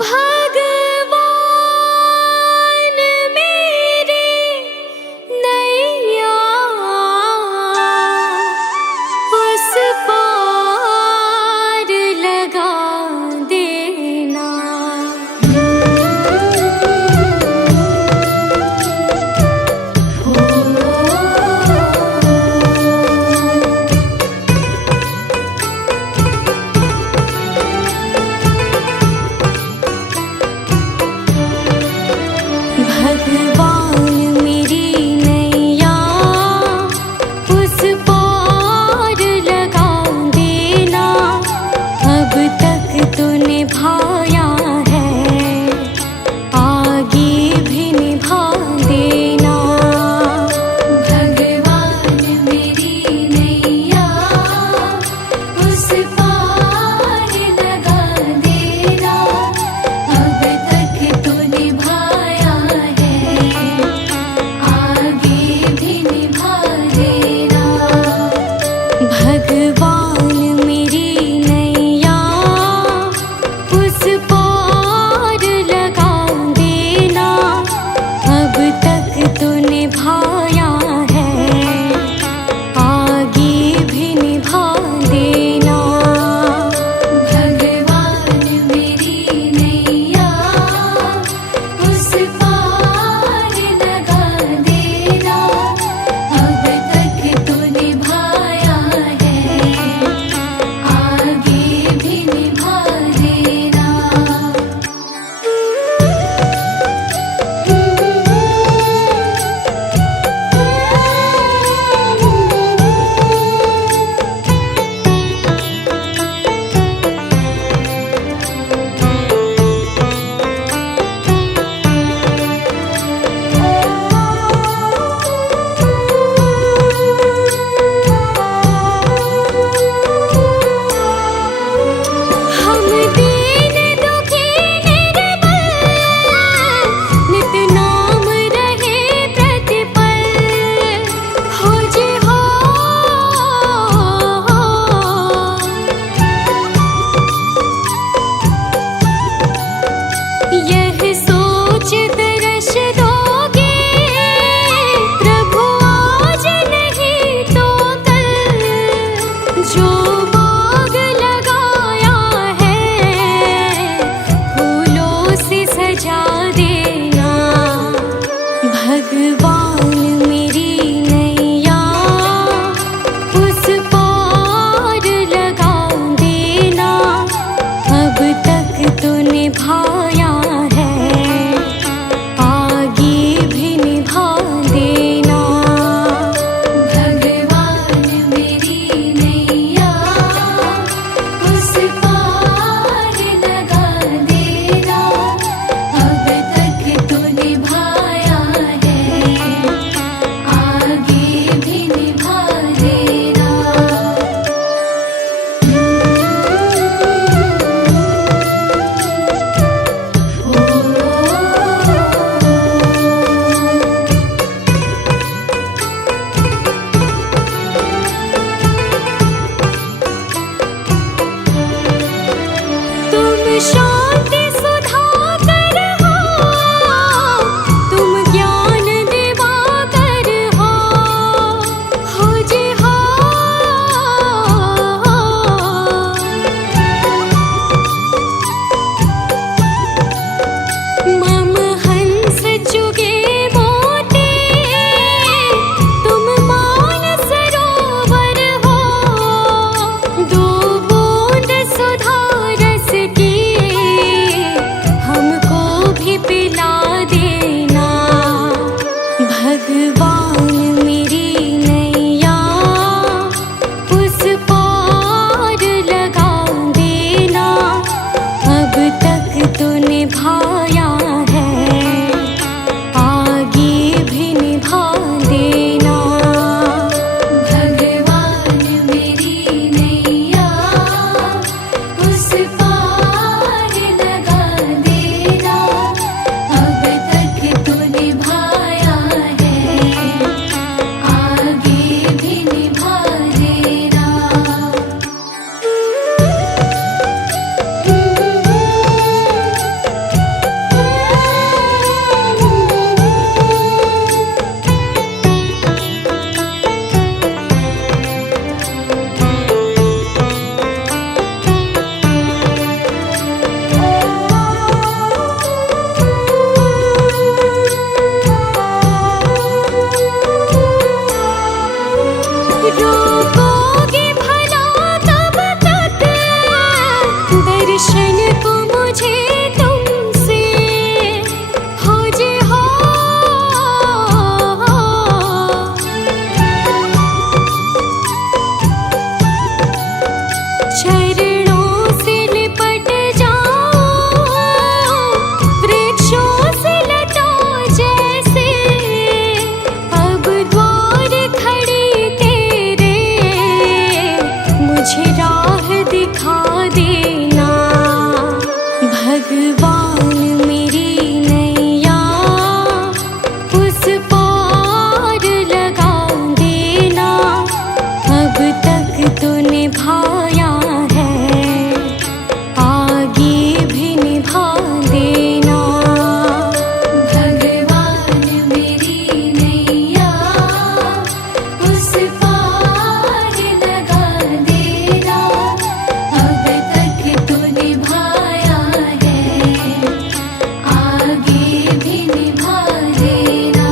भगवान मेरे नैया उस पार लगा देना। भगवान मेरी नैया उस पार लगा देना। अब तक तो निभाया है, आगे भी निभा देना। भगवान मेरी नैया उस पार लगा देना। अब तक तो निभाया है, आगे भी निभा देना। भगवान मेरी नैया उस पार लगा देना। अब तक तो निभाया है, आगे भी निभा देना। भगवान मेरी नैया उस पार लगा देना। अब तक तो निभाया है, आगे भी निभा देना। हम दीन दुखी निर्बल, नित नाम रहे प्रतिपल। हो जी हो, यह सोच दर्श दोगे प्रभु आज नहीं तो कल। जो बाग लगाया है फूलों से सजा देना। भगवान मेरी नैया उस पार लगा देना। अब तक तो निभाया है, आगे भी निभा देना। भगवान मेरी नैया उस पार लगा देना। अब तक तो निभाया है, आगे भी निभा देना। तुम शांति सुधाकर हो, तुम ज्ञान दिवाकर हो। हो जी हो, मम हंस चुगे मोती, तुम मान सरोवर हो। दो बूंद सुधा रस की हमको भी पिला देना। भगवान मेरी नैया उस पार लगा देना। अब तक तो निभाया है, आगे भी निभा देना। भगवान मेरी नैया उस पार लगा देना। अब तक तो निभाया है, आगे भी निभा देना। दर्शन को मुझे तुमसे हो जे हो। चरणों से लिपट जाऊं वृक्षों से लताओं जैसे, अब द्वार खड़ी तेरे मुझे राह दिखा देना। भगवान मेरी नैया उस पार लगा देना। अब तक तो निभाया है, आगे भी निभा देना। भगवान मेरी नैया उस पार लगा देना। अब तक तो निभाया है, आगे भी निभा देना।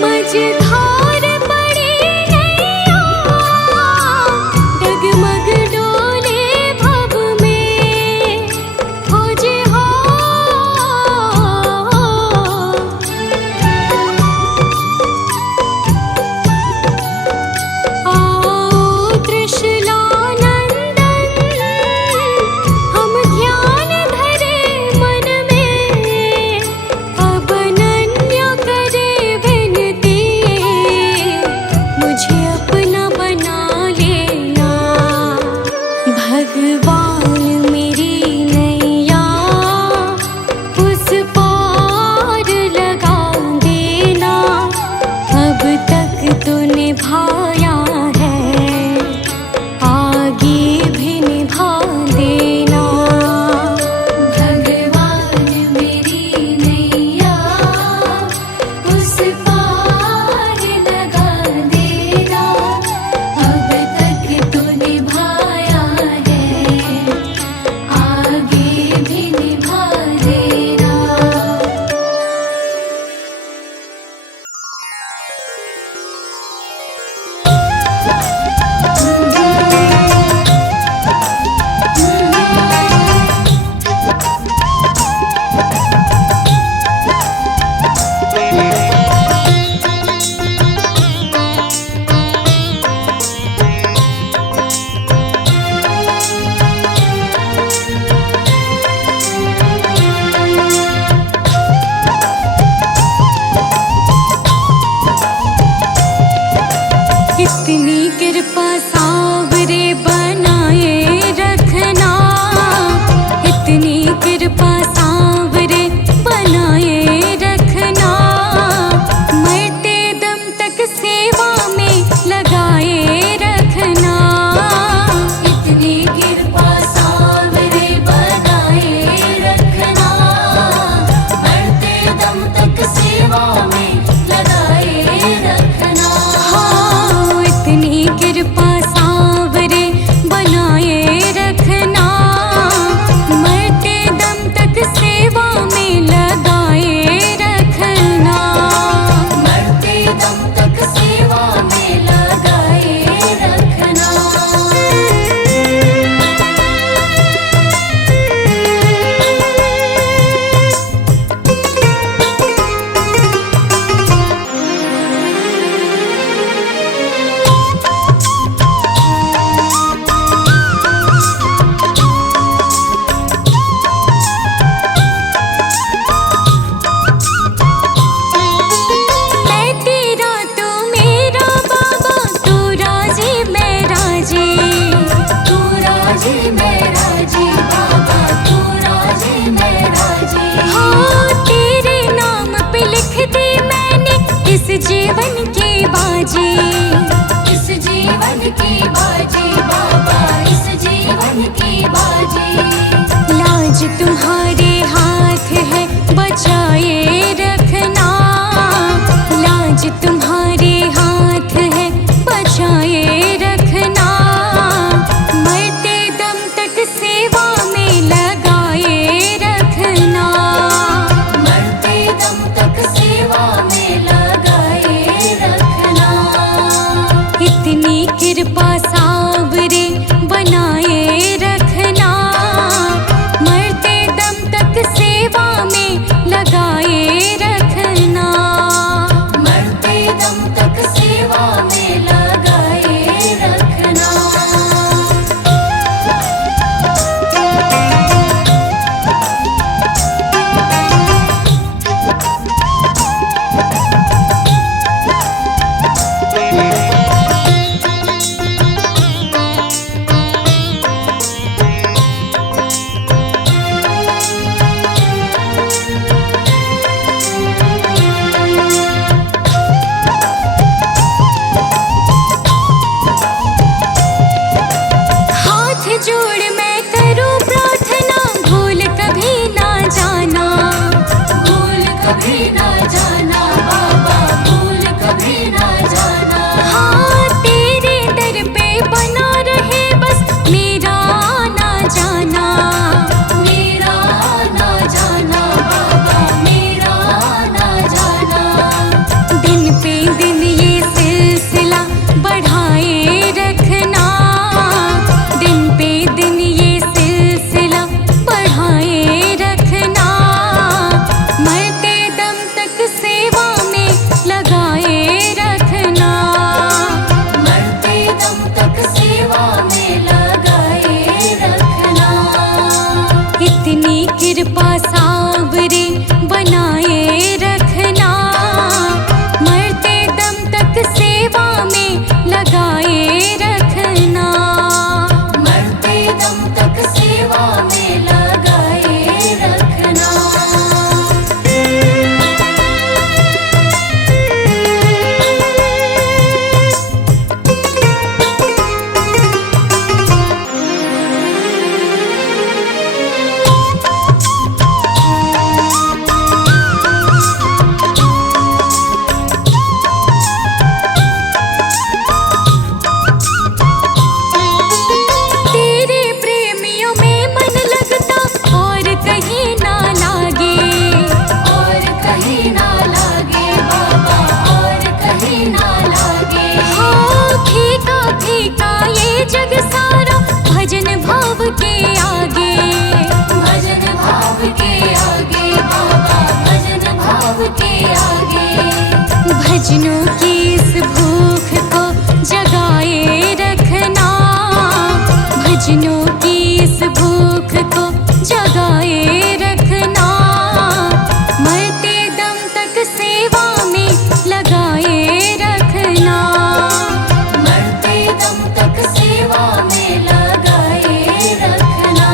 मझधार पड़ी नैया डगमग डोले भव में हो जे हो। आओ त्रिशूलानंदन हम ध्यान धरे मन में, अब अनन्य करे विनती मुझे अपना बना लेना। भगवान मेरी नैया उस पार लगा देना। अब तक तो निभाया है, आगे भी निभा देना। भगवान मेरी नैया उस पार लगा देना। अब तक तो निभाया है, आगे भी निभा देना। इतनी कृपा सावरे बनाए रखना। इतनी कृपा सावरे बनाए रखना। मरते दम तक सेवा में लगाए रखना। इतनी कृपा सावरे बनाए रखना। मरते दम तक सेवा में लगाए रखना। हाँ, इतनी कृपा सावरे बनाए रखना। मरते दम तक सेवा में लगाए रखना। मरते दम तक सेवा में लगाए रखना। मैं तेरा तू मेरा बाबा, तू राजी मैं राजी। तू राजी मैं राजी बाबा, तू राजी मैं राजी। हाँ, तेरे नाम पे लिख दी मैंने इस जीवन की बाजी। इस जीवन की बाजी बाबा, इस जीवन की बाजी। लाज तुम्हारे हाथ है बचाए रखना। लाज तुम्हारे हाथ है बचाए रखना। सेवा में लगाए रखना।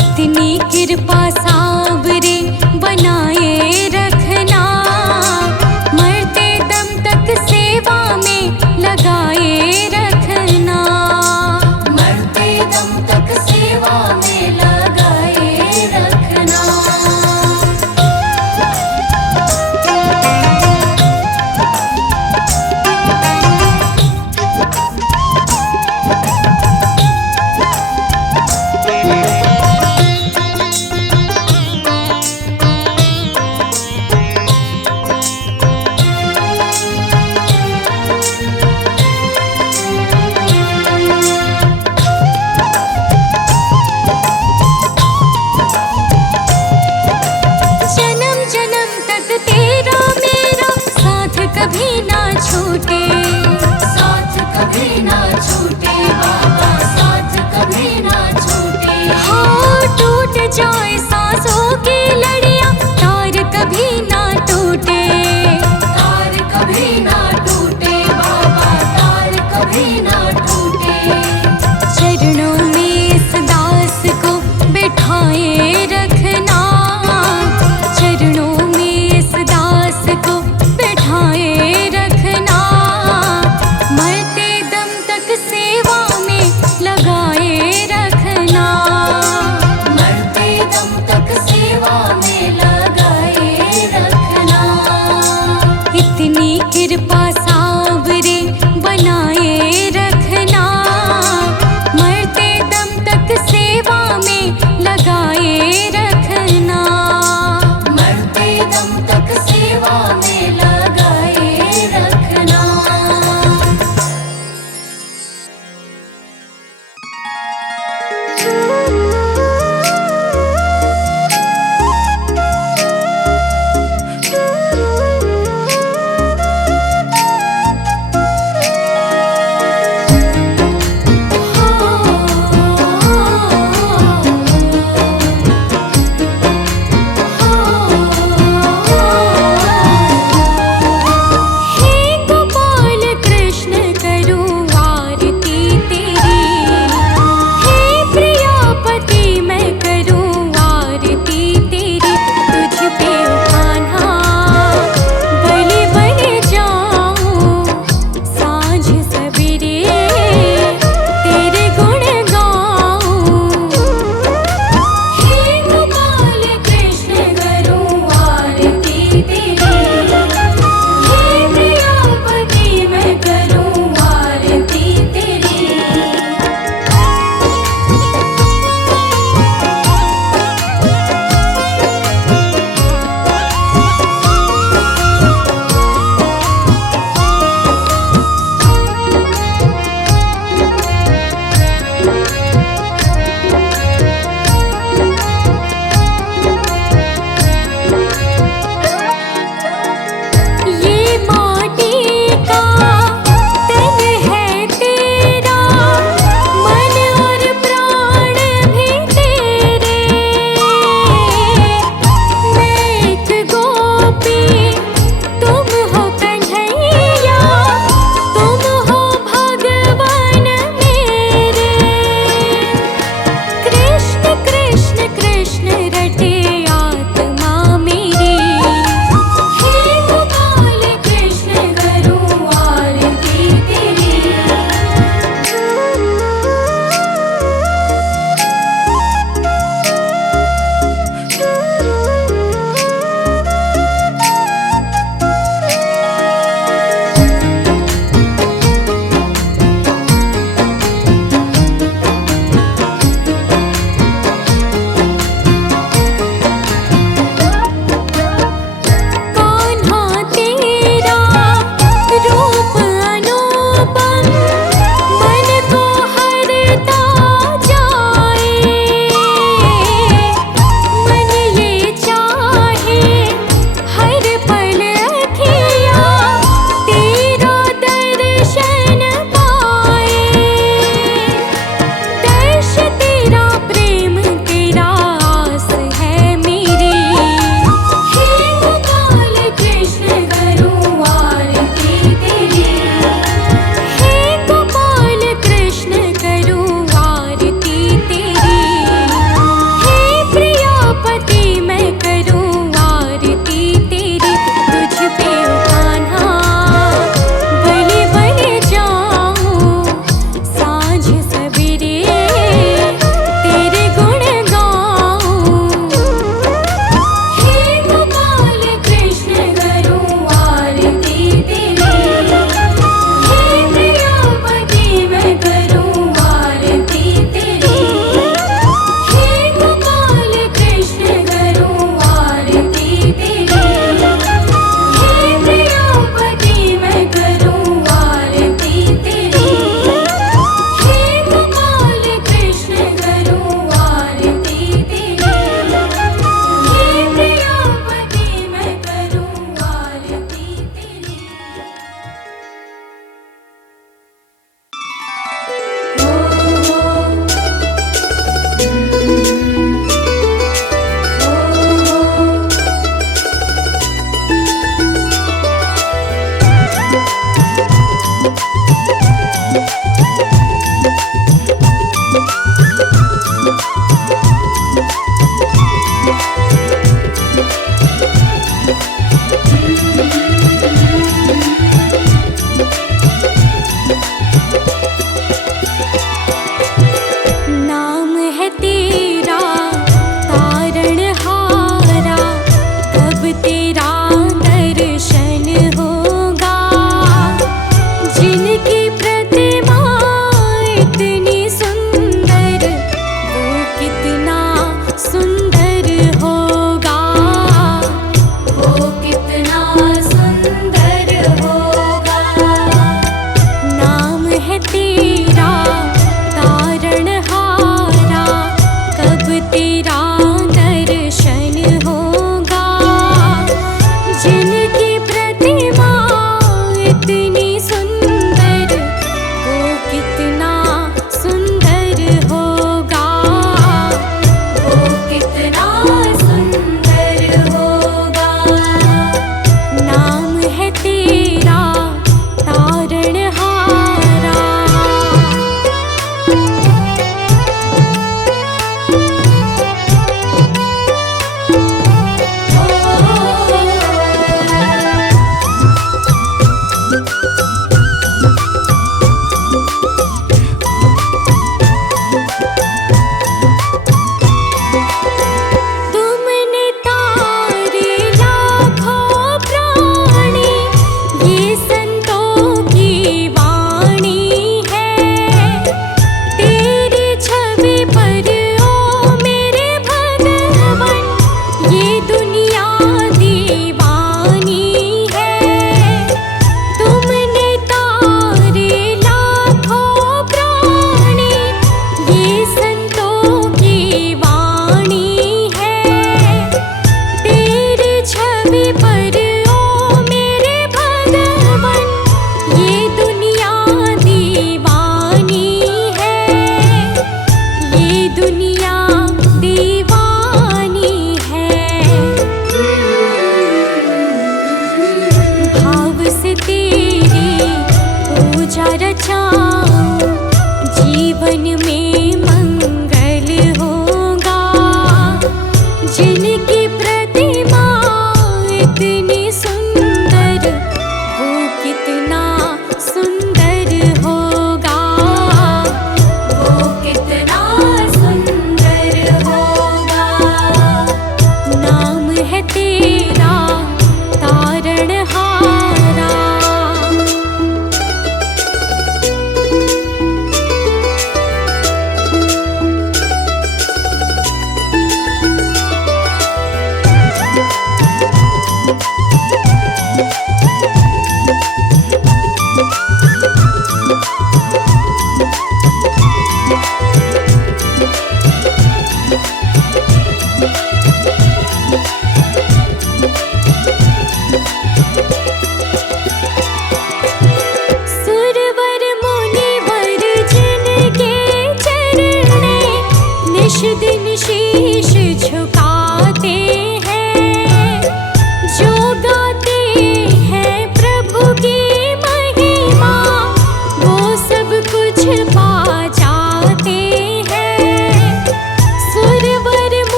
इतनी कृपा सावरे बनाए रखना, मरते दम तक सेवा में लगाए रखना। मरते दम तक सेवा में लगाए रखना। जन्म जन्म तक तेरा मेरा साथ कभी ना छूटे। साथ कभी ना छूटे बाबा, साथ कभी ना छूटे। हाँ, टूट जाए सांसों की लड़ियां, तार कभी ना टूटे। तार कभी ना टूटे बाबा, तार कभी ना टूटे। चरणों में इस दास को बिठाए रखना, चरणों में इस दास को बिठाए रखना। मरते दम तक सेवा में लगाए रखना। मरते दम तक सेवा में लगाए रखना। इतनी कृपा सावरे बनाए रखना, मरते दम तक सेवा में लगाए रखना। मरते दम तक सेवा में लगाए रखना।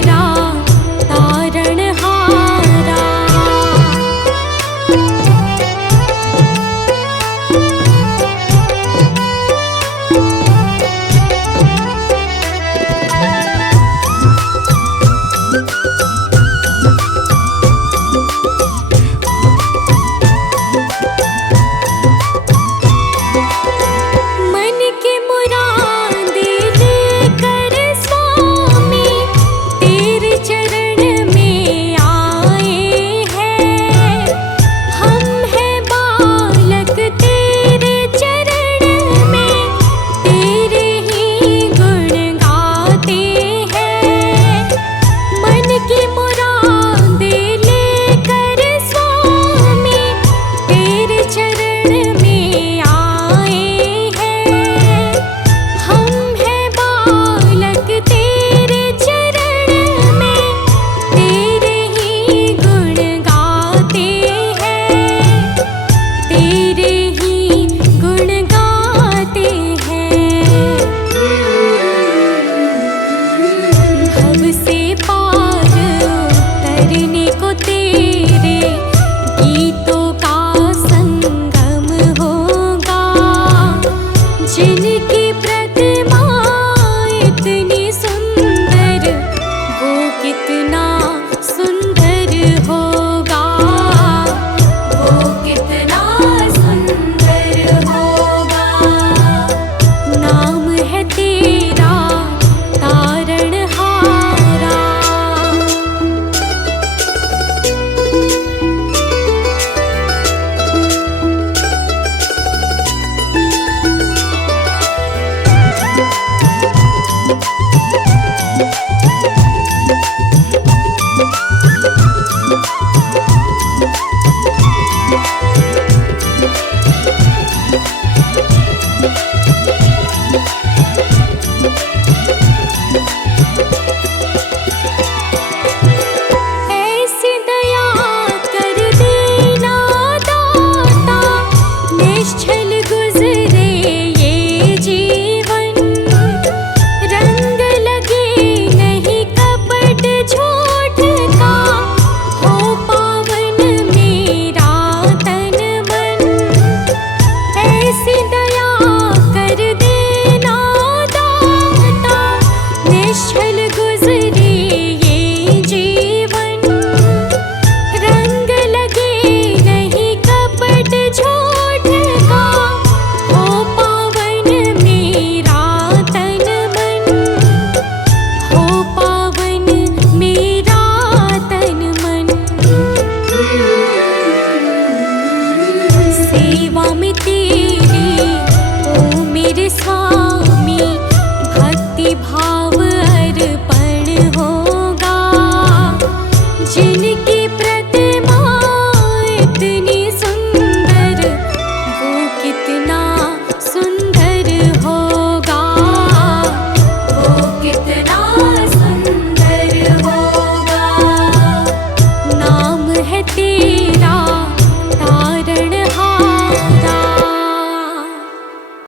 तेरा तारणहारा। मन की मुरादें लेकर स्वामी तेरे चरण में आए हैं। हम हैं बालक तेरे चरण में, तेरे ही गुण गाते हैं। मन की मुरादें लेकर स्वामी तेरे चरण में आए हैं। हम हैं बालक तेरे चरण में, तेरे ही गुण गाते हैं। तेरे ही गुण गाते हैं। भव से पार उतरने को तेरे गीतों का संगम होगा। जिनकी प्रतिमा इतनी सुंदर, वो कितना सुंदर होगा। वो कितना सुंदर होगा। नाम है तेरा तारणहारा। ऐसी दया कर देना दाता, निश्चल गुजरे ये जीवन। रंग लगे नहीं कपट झूठ का, हो पावन मेरा तन मन। ऐसी दया कर देना दाता, निश्चल गुजरे ये जीवन। रंग लगे नहीं कपट झूठ का, हो पावन मेरा तन मन। हो पावन मेरा तन मन। सेवा में तेरी ओ मेरे स्वामी, भक्ति भाव अर्पण होगा। जिनकी प्रतिमा इतनी सुंदर, वो कितना सुंदर होगा। वो कितना सुंदर होगा। नाम है तेरा